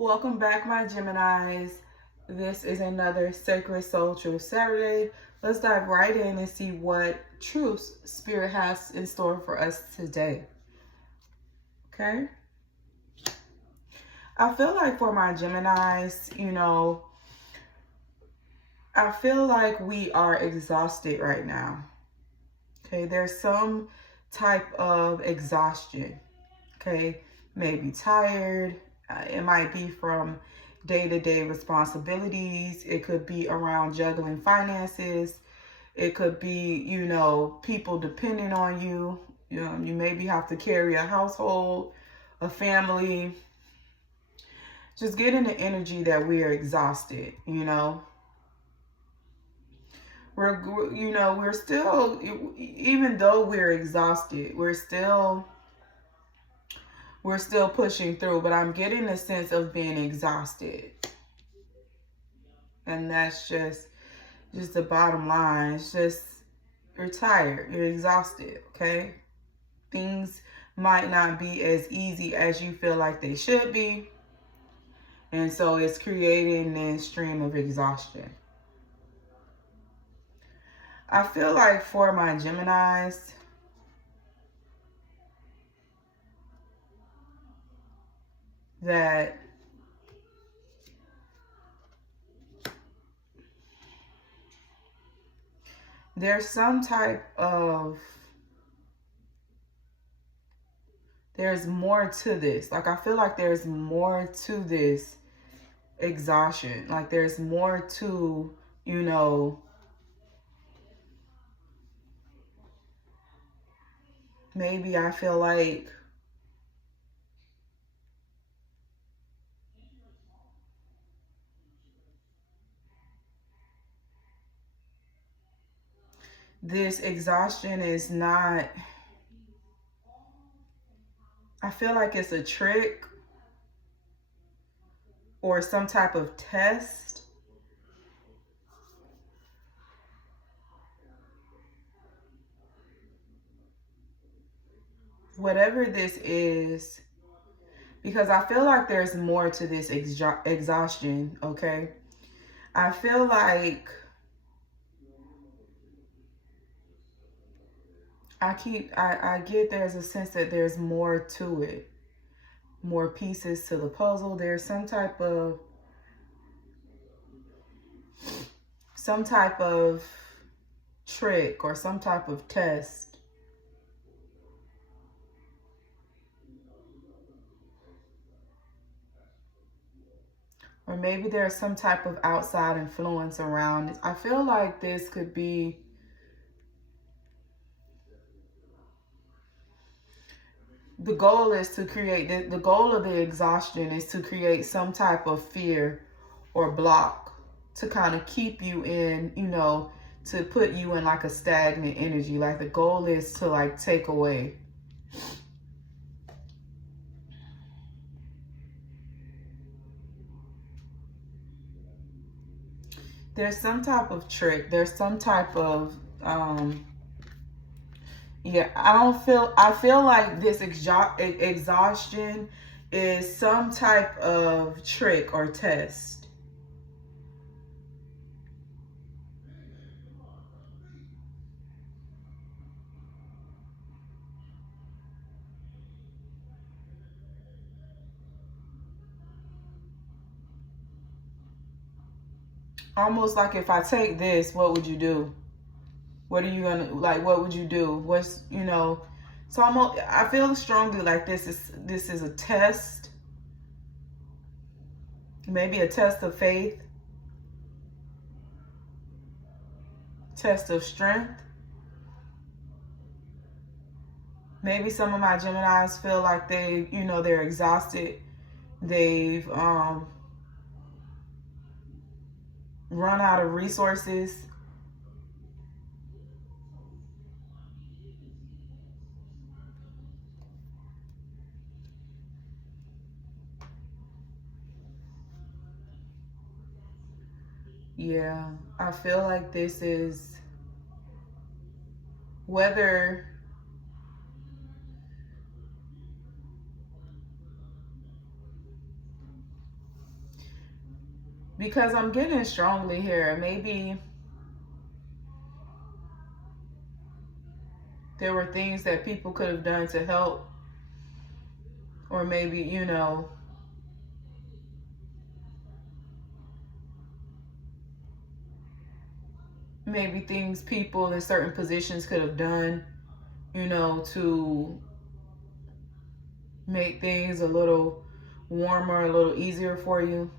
Welcome back, my Geminis. This is another Sacred Soul Truth Saturday. Let's dive right in and see what truths Spirit has in store for us today. Okay? I feel like for my Geminis, I feel like we are exhausted right now. Okay? There's some type of exhaustion. Okay? Maybe tired. It might be from day-to-day responsibilities. It could be around juggling finances. It could be, people depending on you. You maybe have to carry a household, a family. Just getting the energy that we are exhausted, We're still, even though we're exhausted, we're still pushing through, but I'm getting a sense of being exhausted. And that's just the bottom line. It's just, you're tired, you're exhausted, okay? Things might not be as easy as you feel like they should be. And so it's creating this stream of exhaustion. I feel like for my Geminis, that there's some type of, there's more to this. Like, I feel like there's more to this exhaustion. Like, there's more to, maybe I feel like this exhaustion is not, I feel like it's a trick or some type of test. Whatever this is, because I feel like there's more to this exhaustion, okay? I feel like I get there's a sense that there's more to it. More pieces to the puzzle. There's some type of trick or some type of test. Or maybe there's some type of outside influence around it. I feel like this could be the goal is to create, the goal of the exhaustion is to create some type of fear or block to kind of keep you in, to put you in like a stagnant energy. Like, the goal is to like take away. There's some type of trick. There's some type of, I feel like this exhaustion is some type of trick or test. Almost like, if I take this, what would you do? What are you gonna, like, what would you do? What's, so I feel strongly like this is a test. Maybe a test of faith, test of strength. Maybe some of my Geminis feel like they're exhausted. They've run out of resources. Yeah, I feel like this is, whether Because I'm getting strongly here. Maybe there were things that people could have done to help. Or maybe, you know, maybe things people in certain positions could have done, you know, to make things a little warmer, a little easier for you.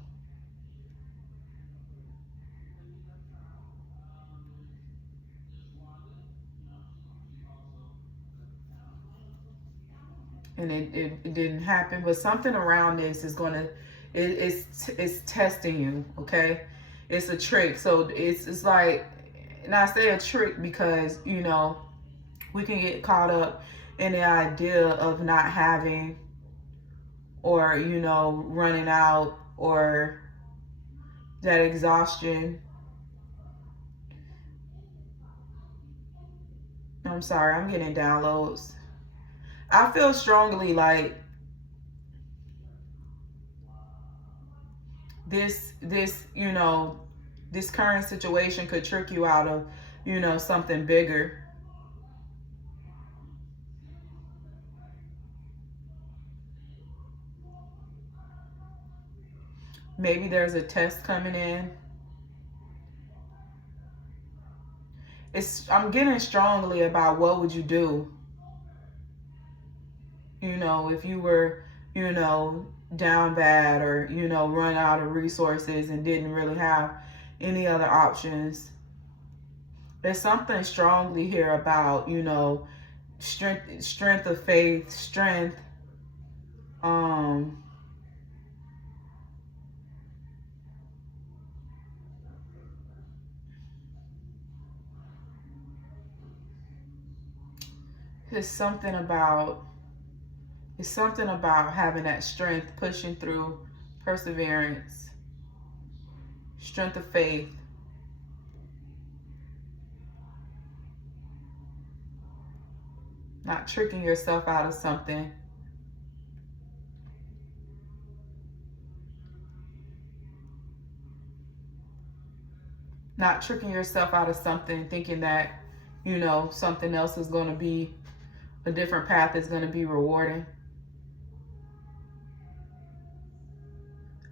And it didn't happen. But something around this is going to, it's testing you, okay? It's a trick. So it's like, and I say a trick because, you know, we can get caught up in the idea of not having, or, you know, running out, or that exhaustion. I'm sorry, I'm getting downloads. I feel strongly like this, you know, this current situation could trick you out of, you know, something bigger. Maybe there's a test coming in. I'm getting strongly about what would you do, you know, if you were, you know, down bad, or, you know, run out of resources and didn't really have any other options. There's something strongly here about, you know, strength of faith, strength, it's something about having that strength, pushing through, perseverance, strength of faith. Not tricking yourself out of something. Not tricking yourself out of something, thinking that, you know, something else is going to be, a different path is going to be rewarding.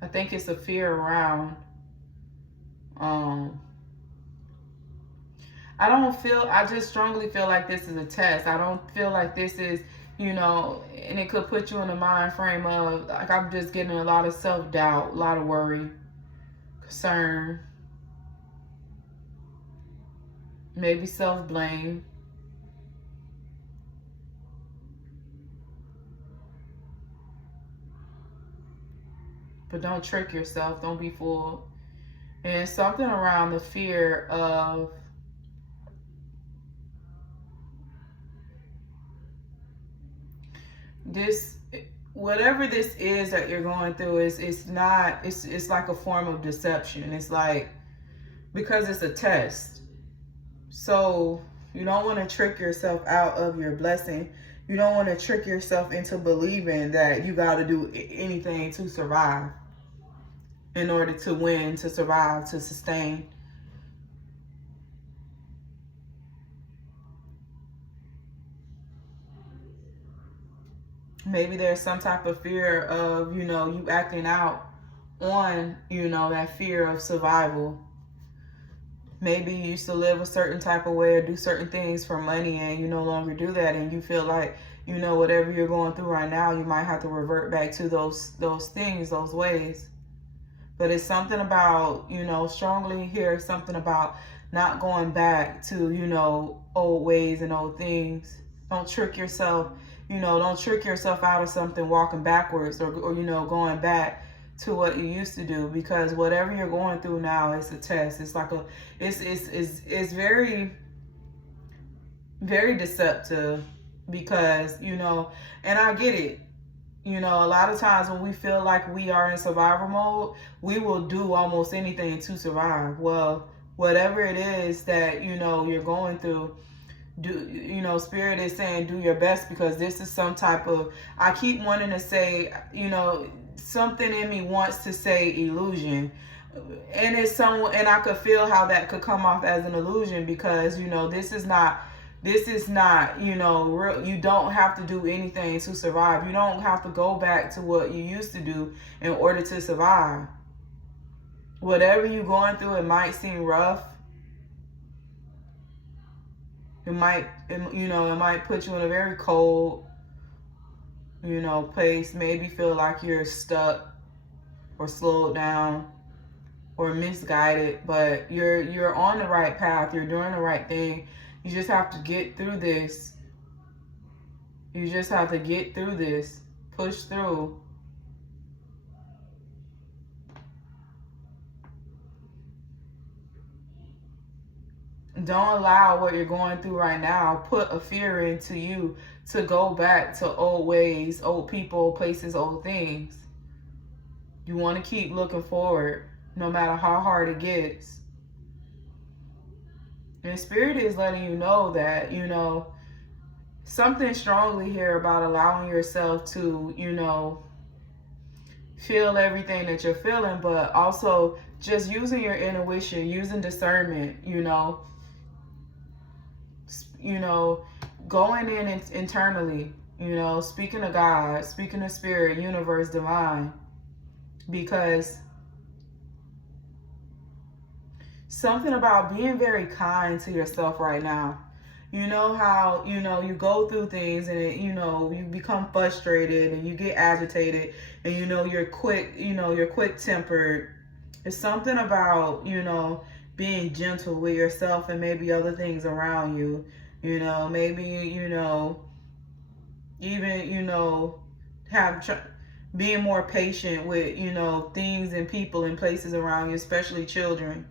I think it's a fear around, I just strongly feel like this is a test. I don't feel like this is, you know, and it could put you in a mind frame of, like, I'm just getting a lot of self-doubt, a lot of worry, concern, maybe self-blame. But don't trick yourself. Don't be fooled. And something around the fear of this, whatever this is that you're going through, it's like a form of deception. It's like, because it's a test. So you don't want to trick yourself out of your blessing. You don't want to trick yourself into believing that you got to do anything to survive, in order to win, to survive, to sustain. Maybe there's some type of fear of, you know, you acting out on, you know, that fear of survival. Maybe you used to live a certain type of way or do certain things for money, and you no longer do that, and you feel like, you know, whatever you're going through right now, you might have to revert back to those things, those ways. But it's something about, you know, strongly here, something about not going back to, you know, old ways and old things. Don't trick yourself, you know, don't trick yourself out of something walking backwards, or you know, going back to what you used to do, because whatever you're going through now is a test. It's like it's very, very deceptive, because, you know, and I get it. You know, a lot of times when we feel like we are in survival mode, we will do almost anything to survive. Well, whatever it is that, you know, you're going through, you know, Spirit is saying do your best, because this is some type of, I keep wanting to say, you know, something in me wants to say illusion, And it's someone, and I could feel how that could come off as an illusion, because this is not, real. You don't have to do anything to survive. You don't have to go back to what you used to do in order to survive. Whatever you're going through, it might seem rough. It might put you in a very cold, place. Maybe feel like you're stuck or slowed down or misguided, but you're on the right path. You're doing the right thing. You just have to get through this. You just have to get through this. Push through. Don't allow what you're going through right now put a fear into you to go back to old ways, old people, places, old things. You want to keep looking forward no matter how hard it gets. And Spirit is letting you know that, something strongly here about allowing yourself to, feel everything that you're feeling, but also just using your intuition, using discernment, going in internally, speaking to God, speaking to Spirit, universe, divine, because something about being very kind to yourself right now. You know how, you go through things and, you become frustrated and you get agitated and, you're quick-tempered. It's something about, being gentle with yourself and maybe other things around you. Maybe, even, being more patient with, things and people and places around you, especially children.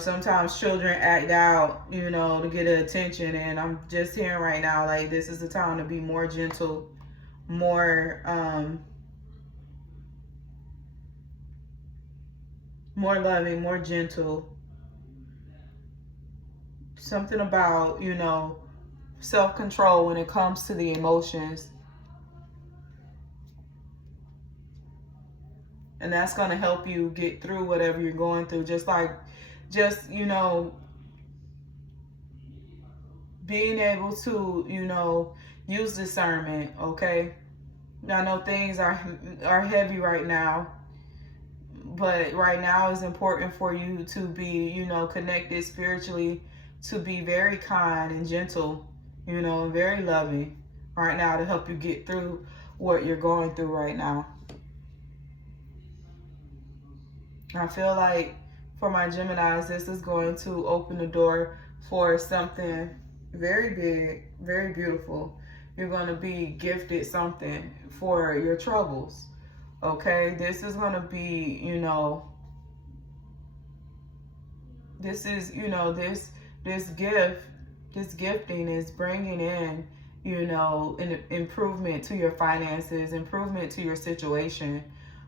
Sometimes children act out, to get attention. And I'm just hearing right now, like, this is the time to be more gentle, more loving, more gentle. Something about, self-control when it comes to the emotions. And that's going to help you get through whatever you're going through. Being able to, use discernment, okay? I know things are heavy right now, but right now is important for you to be, connected spiritually, to be very kind and gentle, very loving right now to help you get through what you're going through right now. I feel like for my Geminis, this is going to open the door for something very big, very beautiful. You're going to be gifted something for your troubles. Okay? This is going to be, this gifting is bringing in, an improvement to your finances, improvement to your situation.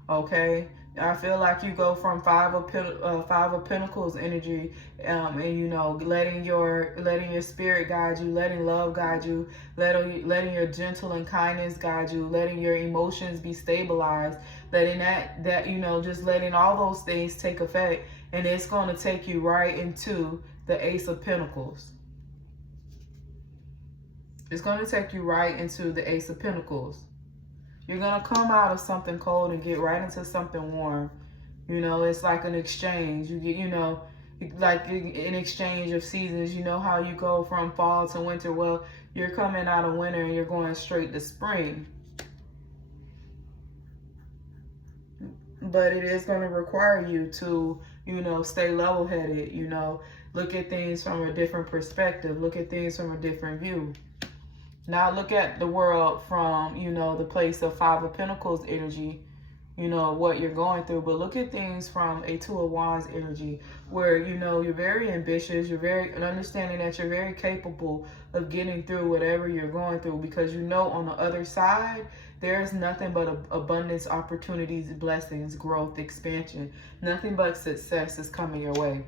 Okay? I feel like you go from Five of Pentacles energy, and letting your spirit guide you, letting love guide you, letting your gentle and kindness guide you, letting your emotions be stabilized, letting that just letting all those things take effect, and it's going to take you right into the Ace of Pentacles. It's going to take you right into the Ace of Pentacles. You're going to come out of something cold and get right into something warm. It's like an exchange. You get, like an exchange of seasons. You know how you go from fall to winter? Well, you're coming out of winter and you're going straight to spring. But it is going to require you to, stay level-headed, look at things from a different perspective, look at things from a different view. Not look at the world from, the place of Five of Pentacles energy, what you're going through, but look at things from a Two of Wands energy where, you're very ambitious, you're very understanding that you're very capable of getting through whatever you're going through, because on the other side, there's nothing but abundance, opportunities, blessings, growth, expansion. Nothing but success is coming your way.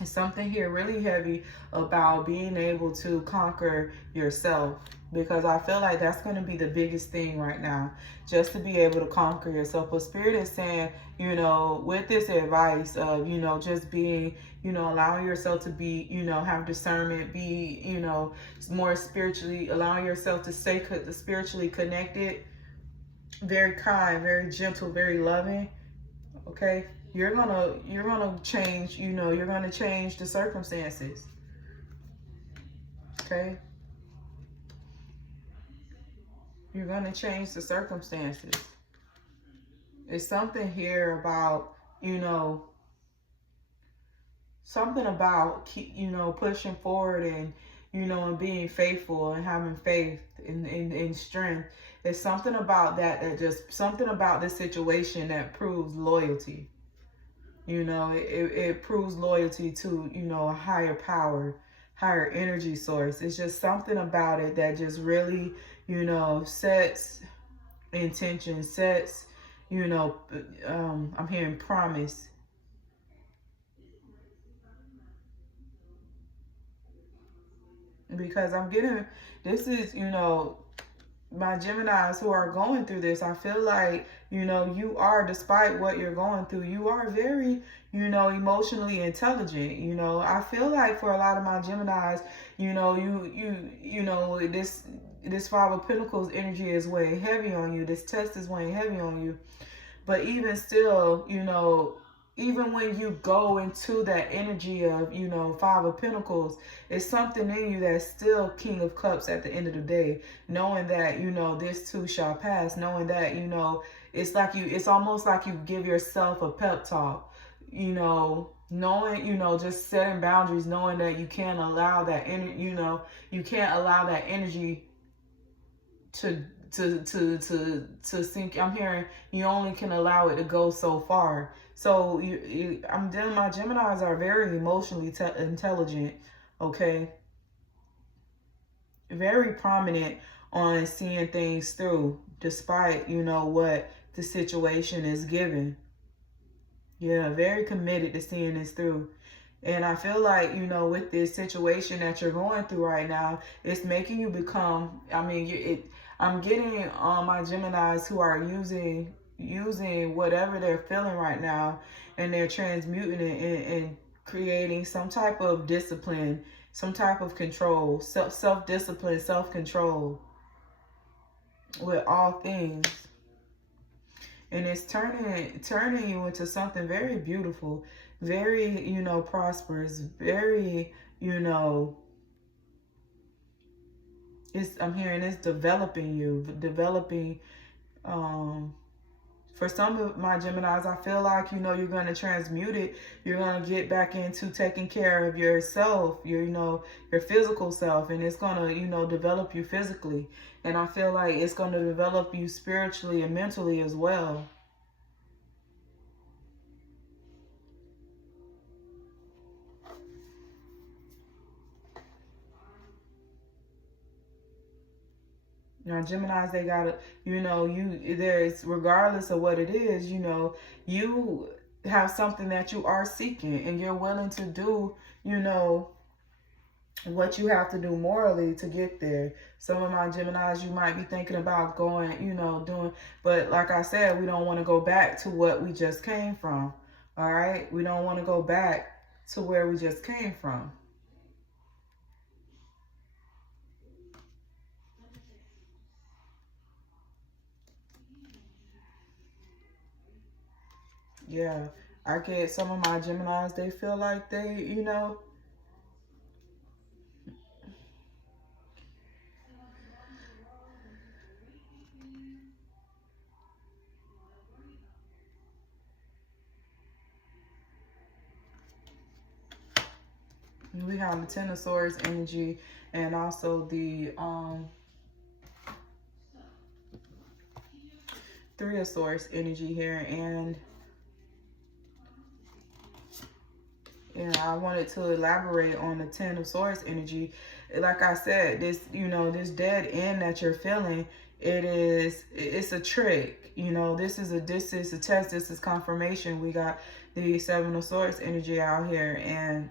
It's something here really heavy about being able to conquer yourself, because I feel like that's going to be the biggest thing right now, just to be able to conquer yourself. But Spirit is saying, you know, with this advice of, you know, just being, you know, allowing yourself to be, you know, have discernment, be, you know, more spiritually, allowing yourself to stay spiritually connected, very kind, very gentle, very loving. Okay, you're gonna change, you know, you're gonna change the circumstances. Okay, you're gonna change the circumstances. It's something here about, you know, something about you know, pushing forward, and you know, and being faithful and having faith and strength. It's something about that just something about this situation that proves loyalty. You know, it proves loyalty to, you know, a higher power, higher energy source. It's just something about it that just really, you know, sets intention, sets, you know, I'm hearing promise. Because I'm getting, this is, you know, my Geminis who are going through this, I feel like, you know, you are, despite what you're going through, you are very, you know, emotionally intelligent. You know, I feel like for a lot of my Geminis, you know, you know, this Five of Pentacles energy is weighing heavy on you. This test is weighing heavy on you. But even still, you know, even when you go into that energy of, you know, Five of Pentacles, it's something in you that's still King of Cups at the end of the day, knowing that, you know, this too shall pass, knowing that, you know, it's like you, it's almost like you give yourself a pep talk, you know, knowing, you know, just setting boundaries, knowing that you can't allow that energy, you know, you can't allow that energy to sink. I'm hearing you only can allow it to go so far. So I'm dealing, my Geminis are very emotionally intelligent. Okay, very prominent on seeing things through, despite, you know, what the situation is given. Yeah, very committed to seeing this through. And I feel like, you know, with this situation that you're going through right now, it's making you become, I mean, I'm getting my Geminis who are using whatever they're feeling right now, and they're transmuting it and creating some type of discipline, some type of control, self-discipline, self-control with all things. And it's turning you into something very beautiful, very, you know, prosperous, very, you know, I'm hearing it's developing you, developing, for some of my Geminis, I feel like, you know, you're going to transmute it. You're going to get back into taking care of yourself, you know, your physical self, and it's going to, you know, develop you physically. And I feel like it's going to develop you spiritually and mentally as well. Now, Geminis, they gotta, you know, there's, regardless of what it is, you know, you have something that you are seeking, and you're willing to do, you know, what you have to do morally to get there. Some of my Geminis, you might be thinking about going, you know, doing, but like I said, we don't want to go back to what we just came from. All right. We don't want to go back to where we just came from. Yeah. I get some of my Geminis, they feel like they, you know, we have the Ten of Swords energy, and also the Three of Swords energy here. And yeah, I wanted to elaborate on the Ten of Swords energy. Like I said, this, you know, this dead end that you're feeling, it's a trick. You know, this is a test, this is confirmation. We got the Seven of Swords energy out here, and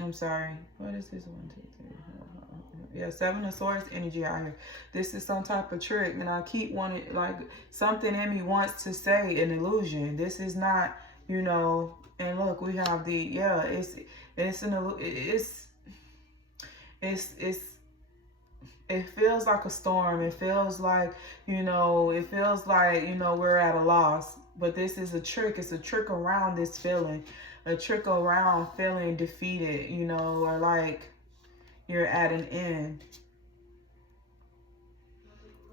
I'm sorry. What is this? 1, 2, 3, 4, 5. Yeah, 7 of Swords energy out here. This is some type of trick, and I keep wanting, like, something in me wants to say an illusion. This is not, you know. And look, we have the, yeah. It feels like a storm. It feels like, you know, we're at a loss. But this is a trick. It's a trick around this feeling. A trick around feeling defeated, you know, or like you're at an end.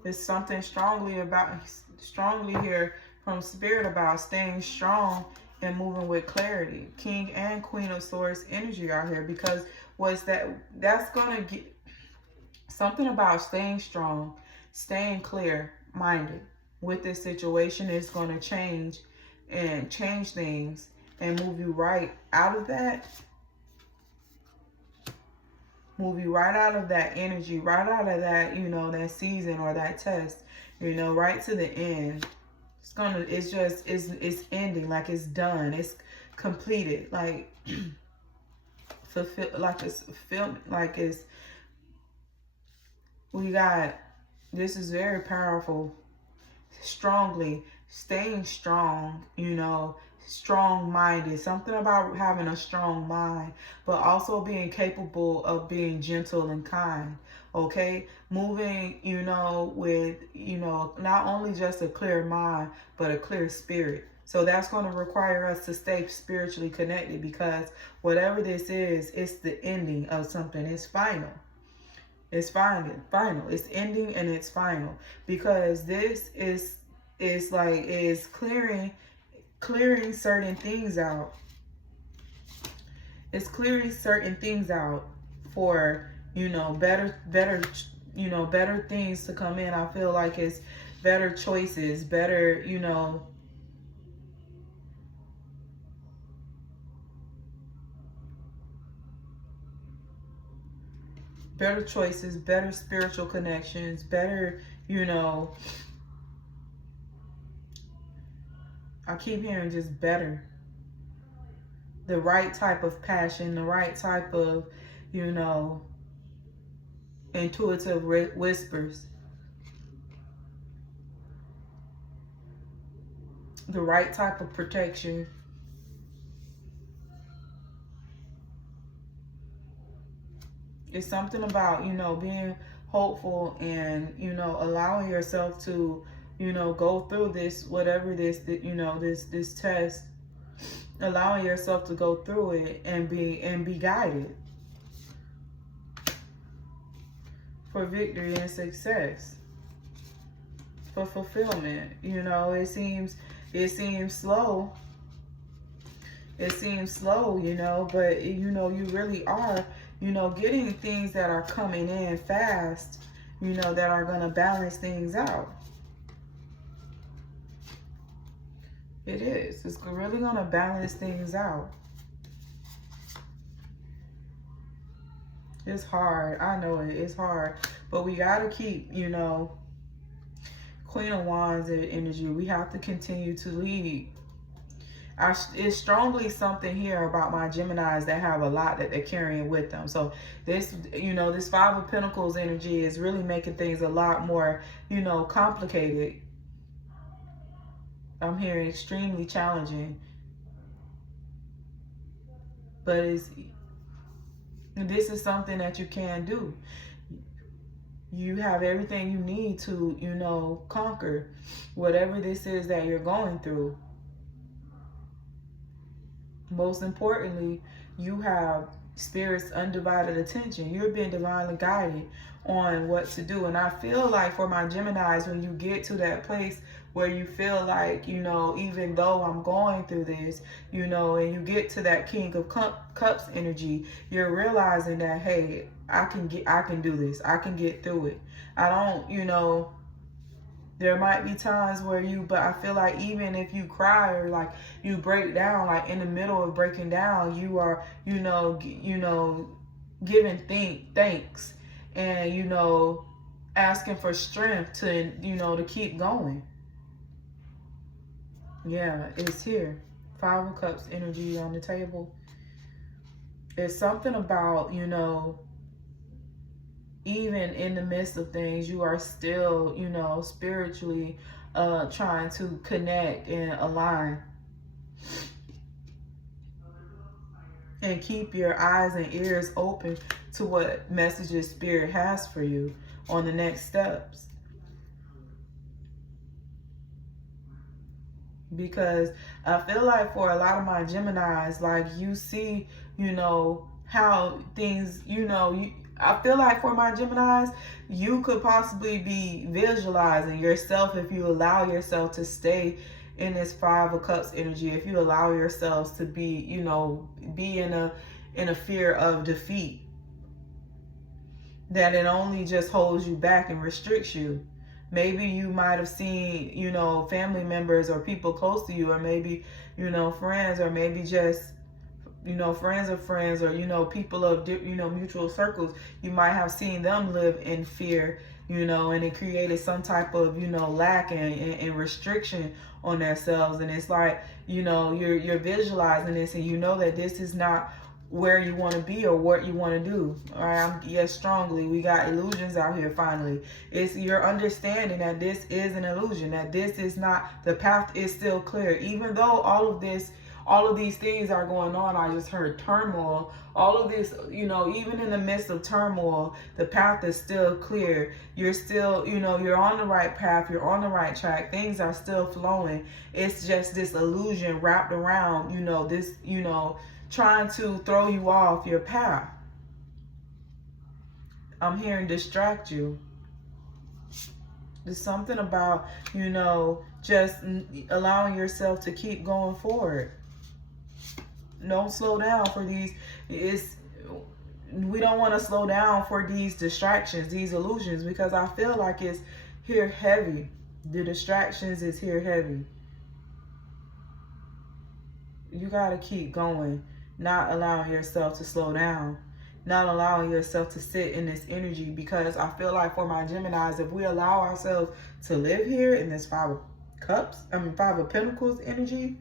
There's something strongly here from Spirit about staying strong and moving with clarity. King and Queen of Swords energy out here, because that's going to get something about staying strong, staying clear-minded with this situation is going to change things and move you right out of that. Move you right out of that energy, right out of that, you know, that season or that test, you know, right to the end. It's ending, like it's done, it's completed, like fulfill, like it's fulfillment, like it's, we got, this is very powerful. Strongly, staying strong, you know, strong-minded. Something about having a strong mind, but also being capable of being gentle and kind. Okay, moving, you know, with, you know, not only just a clear mind, but a clear spirit. So that's going to require us to stay spiritually connected, because whatever this is, it's the ending of something. It's final. It's final. It's ending and it's final, because this is clearing certain things out. It's clearing certain things out for, you know, better things to come in. I feel like it's better choices, better, you know, better choices, better spiritual connections, better, you know, I keep hearing just better. The right type of passion, the right type of, you know, intuitive whispers. The right type of protection. It's something about, you know, being hopeful and, you know, allowing yourself to, you know, go through this, whatever this, you know, this test, allowing yourself to go through it and be guided for victory and success, for fulfillment. You know, it seems slow. It seems slow, you know, but, you know, you really are, you know, getting things that are coming in fast, you know, that are going to balance things out. It is. It's really going to balance things out. It's hard. I know it. It's hard. But we got to keep, you know, Queen of Wands energy. We have to continue to lead. It's strongly something here about my Geminis that have a lot that they're carrying with them. So this, you know, this Five of Pentacles energy is really making things a lot more, you know, complicated. I'm hearing extremely challenging. But this is something that you can do. You have everything you need to, you know, conquer whatever this is that you're going through. Most importantly, you have Spirit's undivided attention. You're being divinely guided on what to do. And I feel like for my Geminis, when you get to that place where you feel like, you know, even though I'm going through this, you know, and you get to that King of Cups energy, you're realizing that, hey, I can do this. I can get through it. I don't, you know, there might be times where but I feel like even if you cry or like you break down, like in the middle of breaking down, you are, you know, giving thanks and, you know, asking for strength to, you know, to keep going. Yeah, it's here. Five of Cups energy on the table. It's something about, you know, even in the midst of things, you are still, you know, spiritually trying to connect and align and keep your eyes and ears open to what messages Spirit has for you on the next steps. Because I feel like for a lot of my Geminis, like you see, you know, how things, you know, I feel like for my Geminis, you could possibly be visualizing yourself if you allow yourself to stay in this Five of Cups energy, if you allow yourselves to be, you know, be in a fear of defeat, that it only just holds you back and restricts you. Maybe you might have seen, you know, family members or people close to you, or maybe, you know, friends, or maybe just, you know, friends of friends, or, you know, people of, you know, mutual circles. You might have seen them live in fear, you know, and it created some type of, you know, lack and restriction on themselves. And it's like, you know, you're visualizing this, and you know that this is not where you want to be or what you want to do. All right, yes, strongly. We got illusions out here. Finally, it's your understanding that this is an illusion, that this is not, the path is still clear. Even though all of these things are going on, I just heard turmoil. All of this, you know, even in the midst of turmoil, the path is still clear. You're still, you know, you're on the right path. You're on the right track. Things are still flowing. It's just this illusion wrapped around, you know, this, you know, trying to throw you off your path. I'm hearing distract you. There's something about, you know, just allowing yourself to keep going forward. Don't slow down for these. We don't want to slow down for these distractions, these illusions, because I feel like it's here heavy. The distractions is here heavy. You got to keep going. Not allowing yourself to slow down, not allowing yourself to sit in this energy, because I feel like for my Geminis, if we allow ourselves to live here in this Five of Pentacles energy,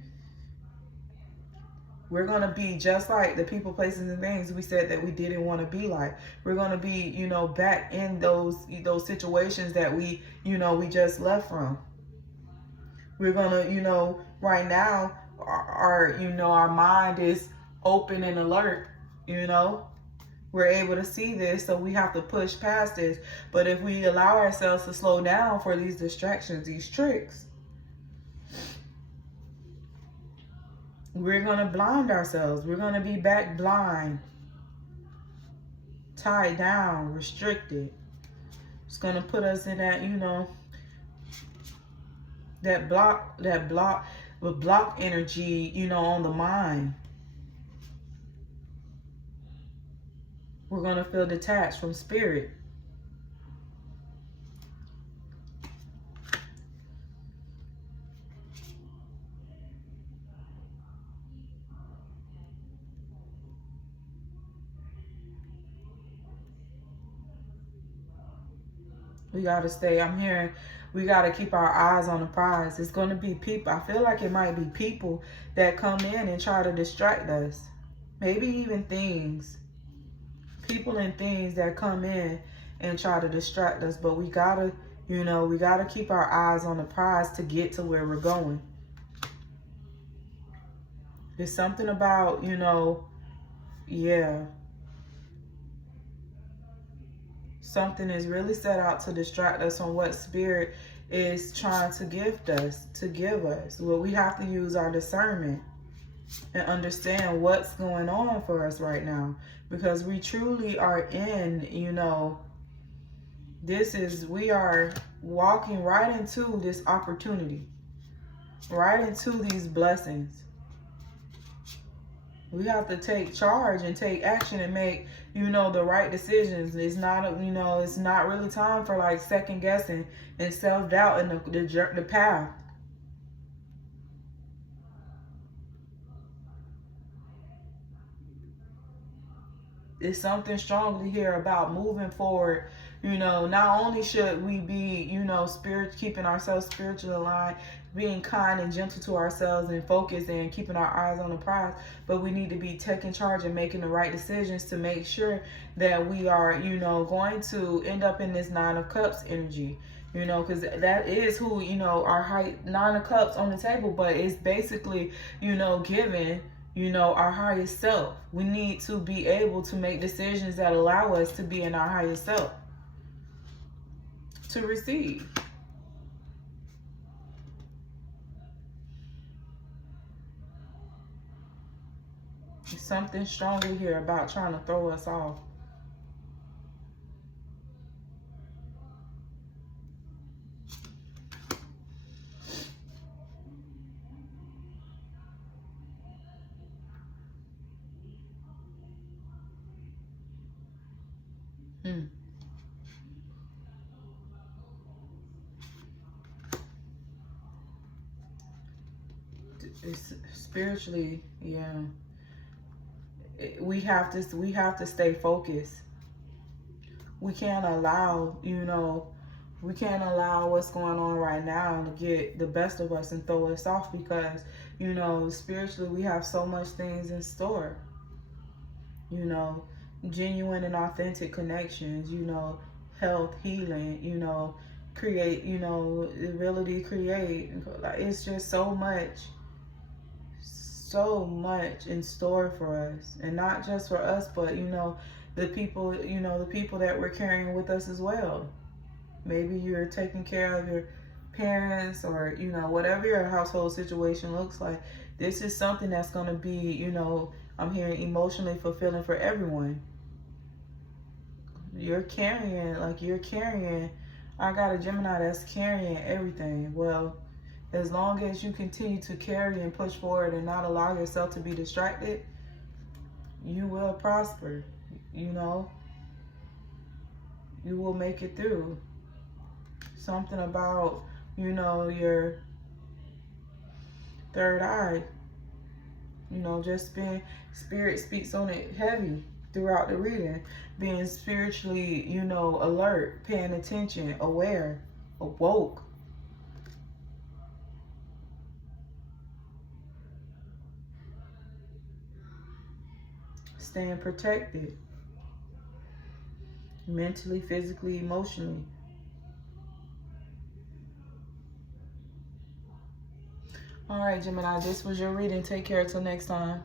we're going to be just like the people, places, and things we said that we didn't want to be like. We're going to be, you know, back in those situations that we, you know, we just left from. We're going to, you know, right now, our you know, our mind is open and alert, you know, we're able to see this, so we have to push past this. But if we allow ourselves to slow down for these distractions, these tricks, we're going to blind ourselves. We're going to be back blind, tied down, restricted. It's going to put us in that, you know, that block energy, you know, on the mind. We're going to feel detached from spirit. We got to stay. I'm hearing we got to keep our eyes on the prize. It's going to be people. I feel like it might be people that come in and try to distract us. Maybe even things. People and things that come in and try to distract us. But we got to, you know, we got to keep our eyes on the prize to get to where we're going. There's something about, you know, yeah. Something is really set out to distract us from what spirit is trying to gift us, to give us. Well, we have to use our discernment and understand what's going on for us right now, because we truly are in, you know, we are walking right into this opportunity, right into these blessings. We have to take charge and take action and make, you know, the right decisions. It's not, you know, it's not really time for like second guessing and self-doubt in the path. It's something strongly here about moving forward. You know, not only should we be, you know, keeping ourselves spiritually aligned, being kind and gentle to ourselves and focused and keeping our eyes on the prize, but we need to be taking charge and making the right decisions to make sure that we are, you know, going to end up in this Nine of Cups energy. You know, because that is who, you know, our high Nine of Cups on the table, but it's basically, you know, giving, you know, our highest self. We need to be able to make decisions that allow us to be in our highest self, to receive. There's something stronger here about trying to throw us off. It's spiritually, yeah. We have to stay focused. We can't allow, you know, we can't allow what's going on right now to get the best of us and throw us off, because, you know, spiritually we have so much things in store. You know, genuine and authentic connections, you know, health, healing, you know, create, you know, the ability to create. Like, it's just so much in store for us, and not just for us, but, you know, the people, you know, the people that we're carrying with us as well. Maybe you're taking care of your parents, or, you know, whatever your household situation looks like. This is something that's going to be, you know, I'm hearing emotionally fulfilling for everyone. You're carrying, I got a Gemini that's carrying everything. Well, as long as you continue to carry and push forward and not allow yourself to be distracted, you will prosper. You know, you will make it through. Something about, you know, your third eye, you know, just being, spirit speaks on it heavy throughout the reading. Being spiritually, you know, alert, paying attention, aware, awoke. Staying protected. Mentally, physically, emotionally. All right, Gemini, this was your reading. Take care until next time.